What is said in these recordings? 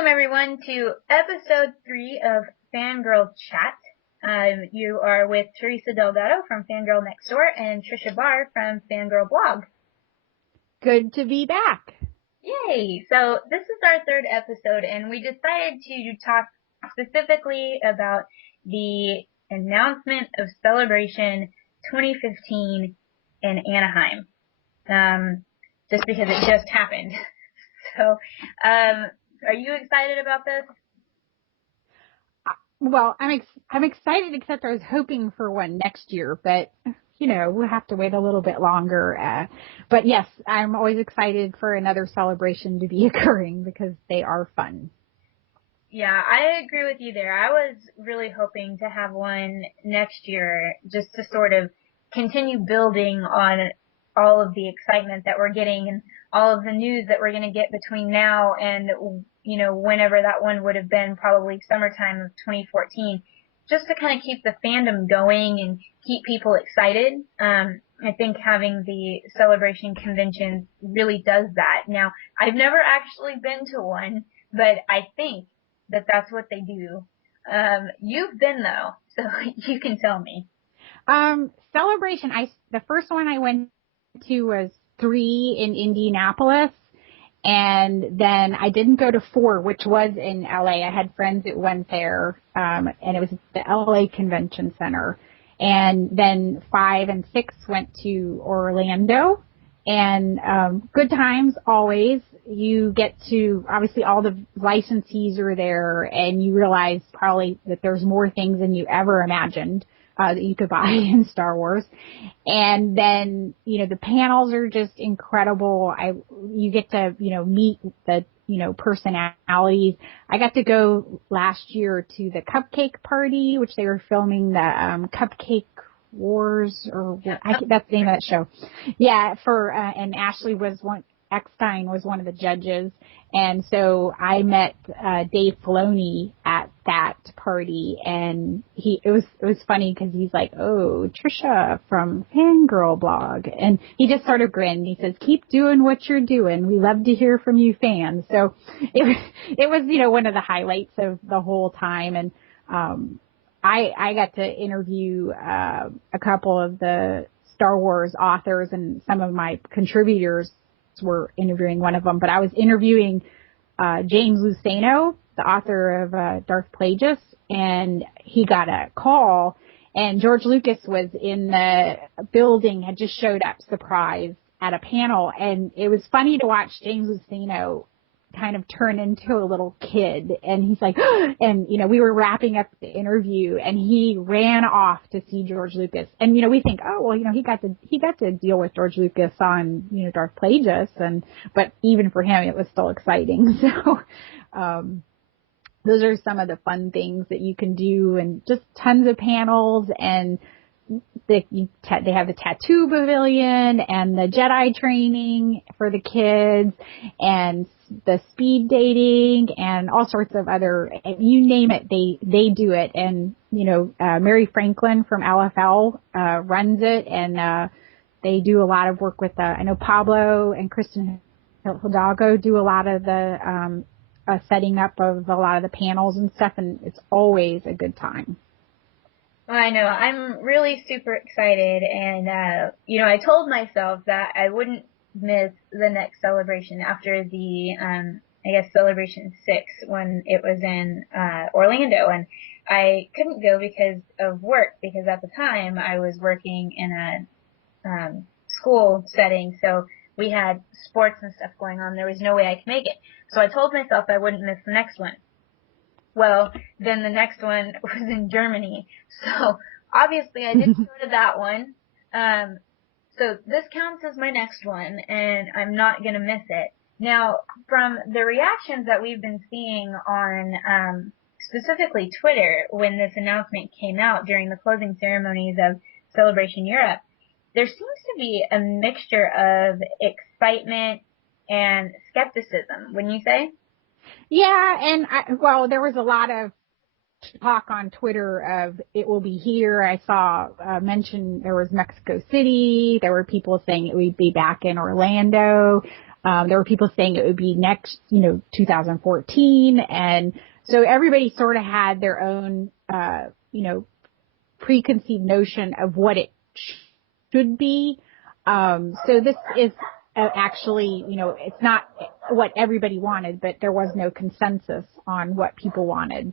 Welcome, everyone, to episode 3 of Fangirl Chat. You are with Teresa Delgado from Fangirl Next Door and Tricia Barr from Fangirl Blog. Good to be back. Yay! So this is our 3rd episode, and we decided to talk specifically about the announcement of Celebration 2015 in Anaheim. Just because it just happened. So, are you excited about this? Well, I'm excited, except I was hoping for one next year, but we'll have to wait a little bit longer. But yes, I'm always excited for another celebration to be occurring because they are fun. Yeah, I agree with you there. I was really hoping to have one next year just to sort of continue building on all of the excitement that we're getting and all of the news that we're going to get between now and, whenever that one would have been, probably summertime of 2014, just to kind of keep the fandom going and keep people excited. I think having the celebration convention really does that. Now, I've never actually been to one, but I think that that's what they do. You've been, though, so you can tell me. Celebration, the first one I went to was 3 in Indianapolis, and then I didn't go to 4, which was in LA. I had friends that went there, and it was the LA Convention Center. And then 5 and 6 went to Orlando, and good times always. You get to, obviously all the licensees are there, and you realize probably that there's more things than you ever imagined that you could buy in Star Wars. And then, the panels are just incredible. You get to, meet the, personalities. I got to go last year to the Cupcake Party, which they were filming the Cupcake Wars, or that's the name of that show. Yeah, and Ashley Eckstein was one of the judges, and so I met Dave Filoni at that party, and it was funny because he's like, "Oh, Tricia from Fangirl Blog," and he just sort of grinned. He says, "Keep doing what you're doing. We love to hear from you fans." So it was one of the highlights of the whole time, and I got to interview a couple of the Star Wars authors, and some of my contributors were interviewing one of them, but I was interviewing James Luceno, the author of Darth Plagueis, and he got a call, and George Lucas was in the building, had just showed up, surprise, at a panel, and it was funny to watch James Luceno kind of turn into a little kid, and he's like, and we were wrapping up the interview, and he ran off to see George Lucas, and we think, oh well, he got to deal with George Lucas on Darth Plagueis, but even for him it was still exciting. So those are some of the fun things that you can do, and just tons of panels, and they have the tattoo pavilion and the Jedi training for the kids and the speed dating and all sorts of other, you name it, they do it. And, Mary Franklin from LFL runs it, and they do a lot of work with, I know Pablo and Kristen Hidalgo do a lot of the setting up of a lot of the panels and stuff, and it's always a good time. Well, I know. I'm really super excited, and, I told myself that I wouldn't miss the next celebration after the, Celebration 6 when it was in Orlando, and I couldn't go because of work, because at the time I was working in a school setting, so we had sports and stuff going on. There was no way I could make it. So I told myself I wouldn't miss the next one. Well, then the next one was in Germany. So obviously I didn't go to that one. So this counts as my next one, and I'm not going to miss it. Now, from the reactions that we've been seeing on specifically Twitter when this announcement came out during the closing ceremonies of Celebration Europe, there seems to be a mixture of excitement and skepticism, wouldn't you say? Yeah, and there was a lot of talk on Twitter of it will be here. I saw mention there was Mexico City. There were people saying it would be back in Orlando. There were people saying it would be next, 2014. And so everybody sort of had their own, preconceived notion of what it should be. So this is actually, it's not what everybody wanted, but there was no consensus on what people wanted.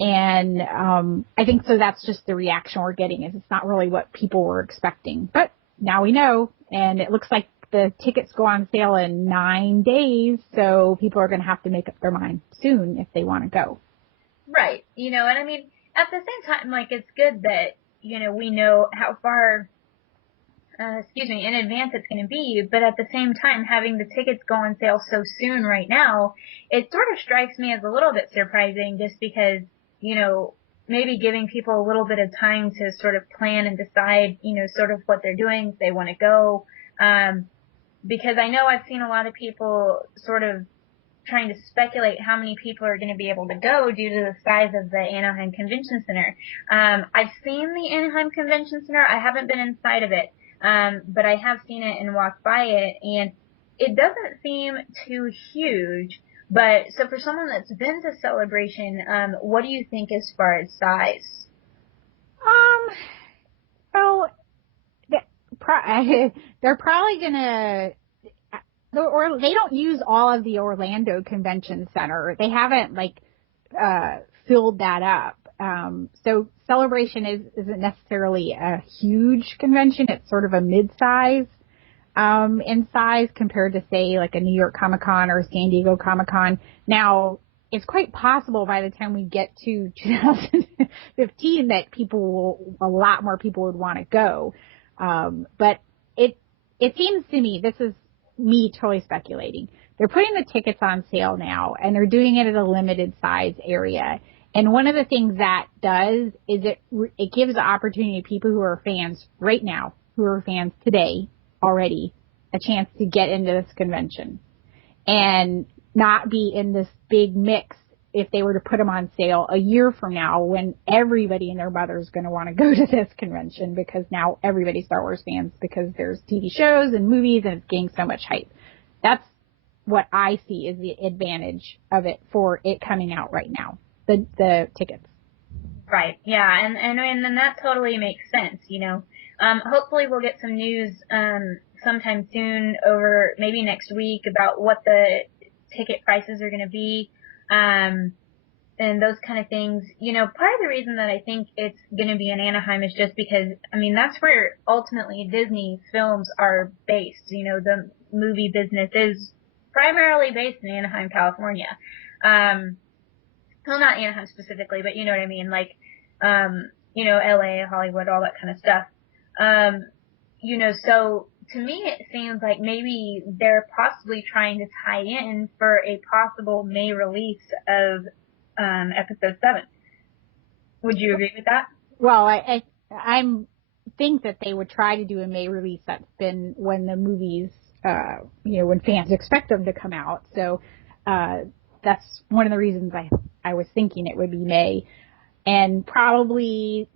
And I think so that's just the reaction we're getting is it's not really what people were expecting. But now we know, and it looks like the tickets go on sale in 9 days, so people are going to have to make up their mind soon if they want to go. Right. And I mean, at the same time, like, it's good that, we know how far, in advance it's going to be, but at the same time, having the tickets go on sale so soon right now, it sort of strikes me as a little bit surprising just because, maybe giving people a little bit of time to sort of plan and decide, sort of what they're doing, if they want to go. Because I know I've seen a lot of people sort of trying to speculate how many people are going to be able to go due to the size of the Anaheim Convention Center. I've seen the Anaheim Convention Center. I haven't been inside of it, but I have seen it and walked by it, and it doesn't seem too huge. But so for someone that's been to Celebration, what do you think as far as size? Well, they're probably gonna, or they don't use all of the Orlando Convention Center. They haven't filled that up. So Celebration isn't necessarily a huge convention. It's sort of a mid-size, in size compared to say like a New York Comic-Con or a San Diego Comic-Con. Now, it's quite possible by the time we get to 2015 that a lot more people would want to go. But it seems to me, this is me totally speculating. They're putting the tickets on sale now and they're doing it at a limited size area. And one of the things that does is it gives the opportunity to people who are fans right now, who are fans today already, a chance to get into this convention and not be in this big mix if they were to put them on sale a year from now when everybody and their mother is going to want to go to this convention because now everybody's Star Wars fans because there's TV shows and movies and it's getting so much hype. That's what I see is the advantage of it for it coming out right now, the tickets. Right. Yeah. And that totally makes sense, Hopefully we'll get some news, sometime soon over maybe next week about what the ticket prices are going to be, and those kind of things. Part of the reason that I think it's going to be in Anaheim is just because, I mean, that's where ultimately Disney films are based. The movie business is primarily based in Anaheim, California. Well, not Anaheim specifically, but you know what I mean? Like, LA, Hollywood, all that kind of stuff. So to me it seems like maybe they're possibly trying to tie in for a possible May release of episode 7. Would you agree with that? Well, I think that they would try to do a May release. That's been when the movies, when fans expect them to come out. So that's one of the reasons I was thinking it would be May. And probably,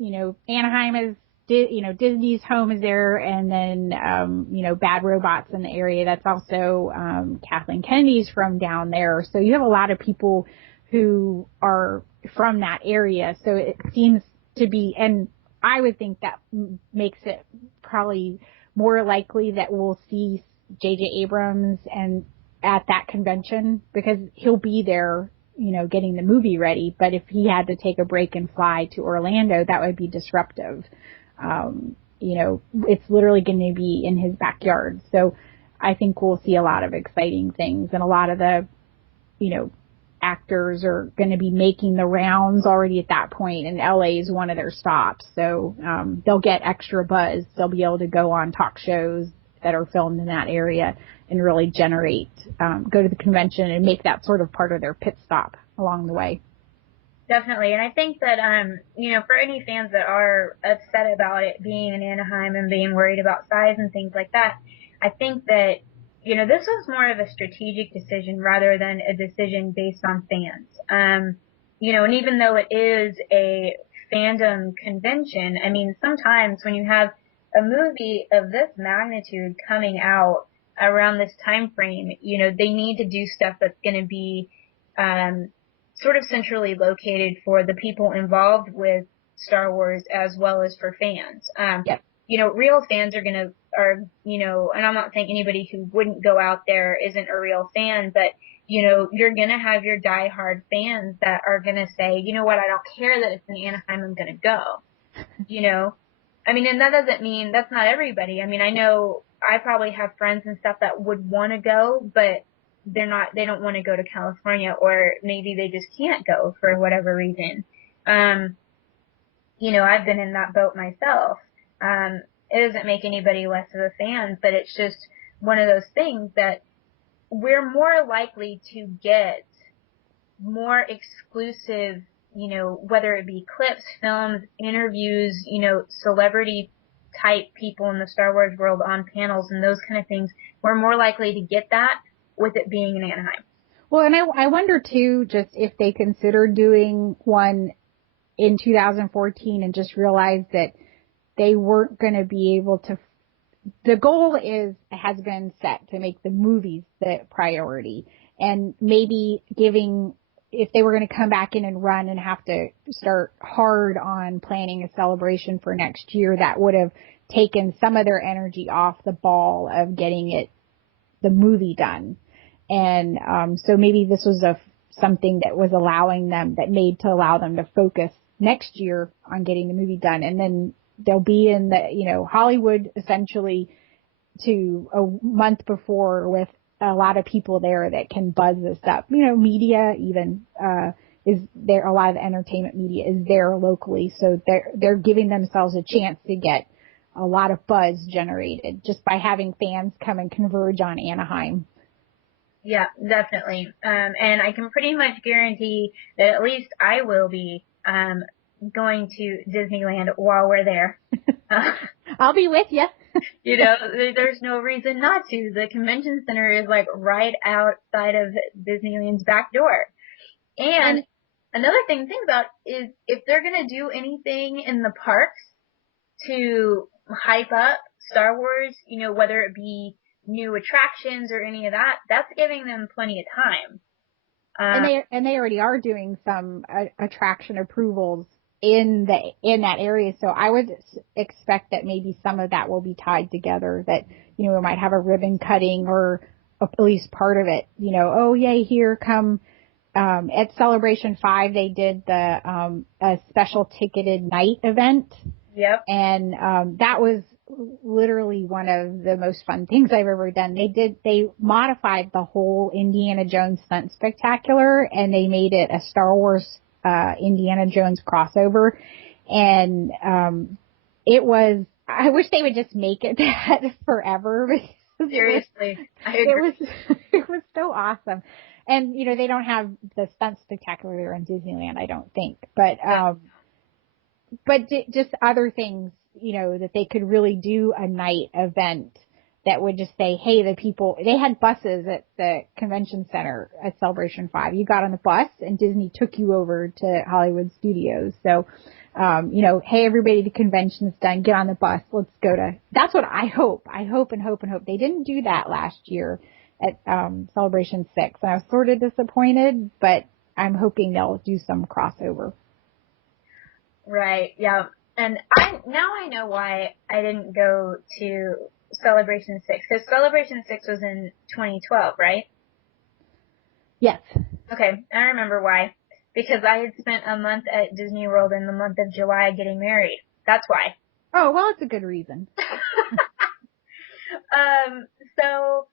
Anaheim is, Disney's home is there, and then, Bad Robot's in the area. That's also Kathleen Kennedy's from down there. So you have a lot of people who are from that area. So it seems to be, and I would think that makes it probably more likely that we'll see J.J. Abrams and at that convention because he'll be there, getting the movie ready. But if he had to take a break and fly to Orlando, that would be disruptive. It's literally going to be in his backyard. So I think we'll see a lot of exciting things, and a lot of the, actors are going to be making the rounds already at that point, and LA is one of their stops. So, they'll get extra buzz. They'll be able to go on talk shows that are filmed in that area and really generate, go to the convention and make that sort of part of their pit stop along the way. Definitely. And I think that, for any fans that are upset about it being in Anaheim and being worried about size and things like that, I think that, this was more of a strategic decision rather than a decision based on fans. And even though it is a fandom convention, I mean, sometimes when you have a movie of this magnitude coming out, around this time frame, they need to do stuff that's going to be sort of centrally located for the people involved with Star Wars as well as for fans. Yep. Real fans and I'm not saying anybody who wouldn't go out there isn't a real fan, but you're going to have your diehard fans that are going to say, you know what, I don't care that it's in Anaheim, I'm going to go. I mean, and that doesn't mean that's not everybody. I mean, I know I probably have friends and stuff that would want to go, but they don't want to go to California, or maybe they just can't go for whatever reason. I've been in that boat myself. It doesn't make anybody less of a fan, but it's just one of those things that we're more likely to get more exclusive, whether it be clips, films, interviews, celebrity type people in the Star Wars world on panels and those kind of things. We're more likely to get that with it being in Anaheim. Well, and I wonder too, just if they considered doing one in 2014 and just realized that they weren't going to be able to. The goal has been set to make the movies the priority, and maybe if they were going to come back in and run and have to start hard on planning a celebration for next year, that would have taken some of their energy off the ball of getting the movie done. And so maybe this was something that was allow them to focus next year on getting the movie done, and then they'll be in Hollywood essentially to a month before with a lot of people there that can buzz this up. Media even is there. A lot of the entertainment media is there locally, so they're giving themselves a chance to get a lot of buzz generated just by having fans come and converge on Anaheim. Yeah, definitely. And I can pretty much guarantee that at least I will be going to Disneyland while we're there. I'll be with you. There's no reason not to. The convention center is like right outside of Disneyland's back door. And another thing to think about is if they're going to do anything in the parks to hype up Star Wars, whether it be new attractions or any of that, that's giving them plenty of time. And they already are doing some attraction approvals in that area, so I would expect that maybe some of that will be tied together. That we might have a ribbon cutting or at least part of it. Oh yay, here come at Celebration 5 they did the a special ticketed night event. Yep. And that was literally one of the most fun things I've ever done. They modified the whole Indiana Jones stunt spectacular and they made it a Star Wars Indiana Jones crossover. And I wish they would just make it that forever. Seriously. I agree. It was so awesome. And they don't have the stunt spectacular there in Disneyland, I don't think. But just other things, that they could really do a night event that would just say, hey, they had buses at the convention center at Celebration 5. You got on the bus and Disney took you over to Hollywood Studios. So, hey, everybody, the convention's done. Get on the bus. Let's go that's what I hope. I hope and hope and hope. They didn't do that last year at Celebration 6. And I was sort of disappointed, but I'm hoping they'll do some crossover. Right, yeah. And now I know why I didn't go to Celebration 6, because Celebration 6 was in 2012, right? Yes. Okay, I remember why. Because I had spent a month at Disney World in the month of July getting married. That's why. Oh, well, it's a good reason. So,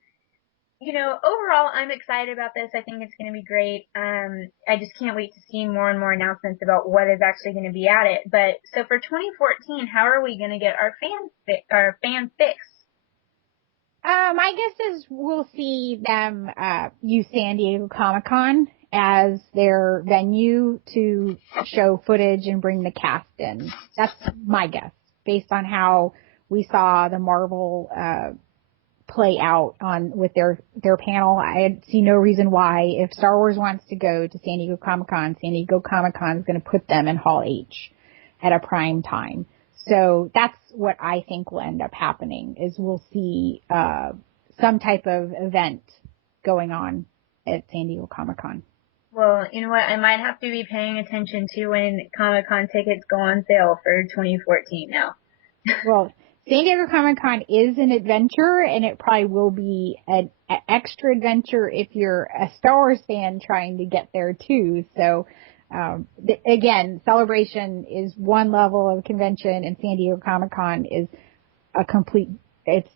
overall, I'm excited about this. I think it's going to be great. I just can't wait to see more and more announcements about what is actually going to be at it. But so for 2014, how are we going to get our fan fix? My guess is we'll see them use San Diego Comic-Con as their venue to show footage and bring the cast in. That's my guess, based on how we saw the Marvel play out with their panel. I see no reason why, if Star Wars wants to go to San Diego Comic-Con, San Diego Comic-Con is going to put them in Hall H at a prime time. So that's what I think will end up happening, is we'll see some type of event going on at San Diego Comic-Con. Well, you know what? I might have to be paying attention to when Comic-Con tickets go on sale for 2014 now. Well, San Diego Comic-Con is an adventure, and it probably will be an extra adventure if you're a Star Wars fan trying to get there too. So, again, Celebration is one level of convention, and San Diego Comic-Con is it's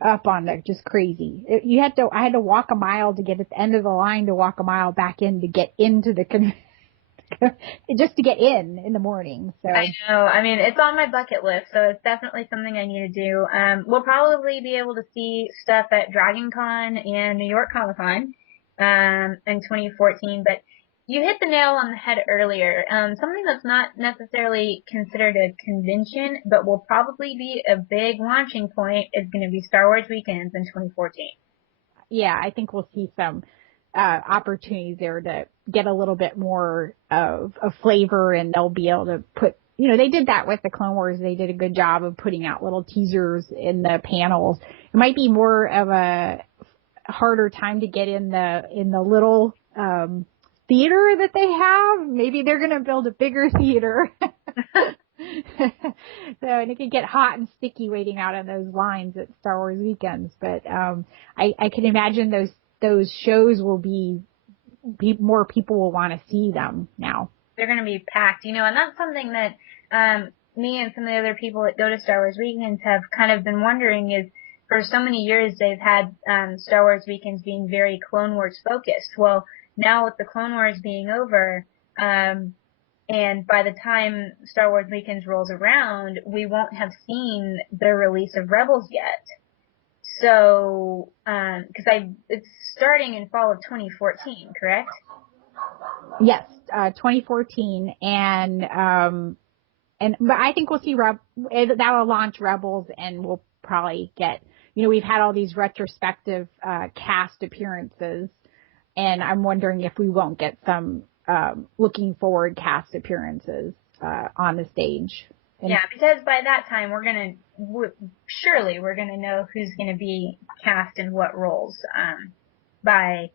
up on there, just crazy. I had to walk a mile to get at the end of the line to walk a mile back in to get into the just to get in the morning. So I know. I mean, it's on my bucket list, so it's definitely something I need to do. We'll probably be able to see stuff at Dragon Con and New York Comic Con in 2014, but you hit the nail on the head earlier. Something that's not necessarily considered a convention, but will probably be a big launching point is going to be Star Wars Weekends in 2014. Yeah, I think we'll see some opportunities there to get a little bit more of a flavor, and they'll be able to put, they did that with the Clone Wars. They did a good job of putting out little teasers in the panels. It might be more of a harder time to get in the little theater that they have. Maybe they're going to build a bigger theater. And it could get hot and sticky waiting out on those lines at Star Wars Weekends. But I can imagine those shows will be more people will want to see them now. They're going to be packed, and that's something that me and some of the other people that go to Star Wars Weekends have kind of been wondering is, for so many years they've had Star Wars Weekends being very Clone Wars focused. Well, now with the Clone Wars being over, and by the time Star Wars Weekends rolls around, we won't have seen the release of Rebels yet. So, it's starting in fall of 2014, correct? Yes, 2014, but I think we'll see that will launch Rebels, and we'll probably get, we've had all these retrospective cast appearances, and I'm wondering if we won't get some looking forward cast appearances on the stage. Yeah, because by that time we're gonna know who's gonna be cast in what roles by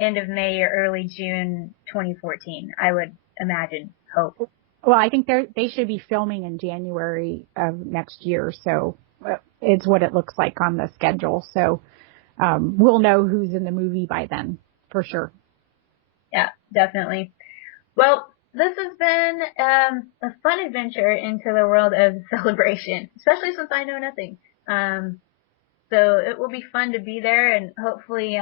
end of May or early June 2014. I would imagine, hope. Well, I think they should be filming in January of next year, so it's what it looks like on the schedule. So we'll know who's in the movie by then, for sure. Yeah, definitely. Well, this has been a fun adventure into the world of Celebration, especially since I know nothing. So it will be fun to be there, and hopefully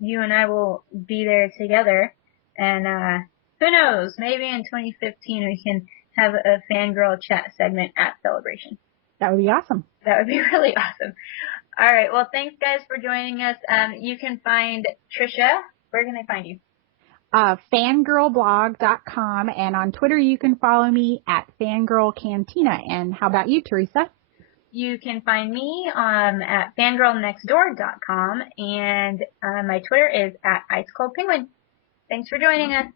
you and I will be there together. And who knows, maybe in 2015 we can have a fangirl chat segment at Celebration. That would be awesome. That would be really awesome. All right, well, thanks guys for joining us. You can find Tricia. Where can I find you? Fangirlblog.com, and on Twitter you can follow me at fangirlcantina. And how about you, Teresa? You can find me at fangirlnextdoor.com, and my Twitter is at icecoldpenguin. Thanks for joining us.